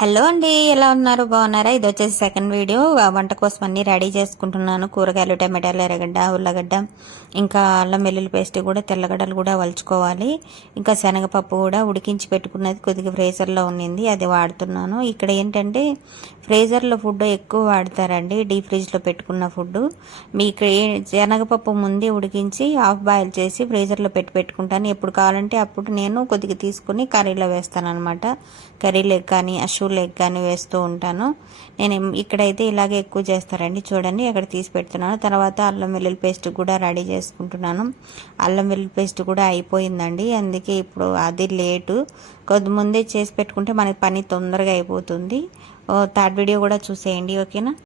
Hello అండి, ఎలా ఉన్నారు? బాగున్నారా? ఇది వచ్చేసి సెకండ్ వీడియో. వంట కోసం అన్ని రెడీ చేసుకుంటున్నాను. కూరగాయలు, టమాటాలు, ఎర్రగడ్డ, ఉల్లగడ్డ, ఇంకా అల్లం వెల్లుల్లి పేస్ట్ కూడా, తెల్లగడ్డలు కూడా వలుచుకోవాలి. ఇంకా శనగపప్పు కూడా ఉడికించి పెట్టుకున్నది కొద్దిగా ఫ్రీజర్లో ఉన్నింది, అది వాడుతున్నాను. ఇక్కడ ఏంటంటే ఫ్రీజర్లో ఫుడ్ ఎక్కువ వాడతారండి, డీప్ ఫ్రిడ్జ్లో పెట్టుకున్న ఫుడ్. మీకు శనగపప్పు ముందే ఉడికించి హాఫ్ బాయిల్ చేసి ఫ్రీజర్లో పెట్టుకుంటాను. ఎప్పుడు కావాలంటే అప్పుడు నేను కొద్దిగా తీసుకుని కర్రీలో వేస్తాను అనమాట. కర్రీలో కానీ అషూర్ లెగ్ కానీ వేస్తూ ఉంటాను. నేను ఇక్కడైతే ఇలాగే ఎక్కువ చేస్తారండి. చూడండి, అక్కడ తీసి పెడుతున్నాను. తర్వాత అల్లం వెల్లుల్లి పేస్ట్ కూడా రెడీ చేసుకుంటున్నాను. అల్లం వెల్లుల్లి పేస్ట్ కూడా అయిపోయిందండి, అందుకే ఇప్పుడు అది లేటు. కొద్ది ముందే చేసి పెట్టుకుంటే మనకి పని తొందరగా అయిపోతుంది. థర్డ్ వీడియో కూడా చూసేయండి, ఓకేనా?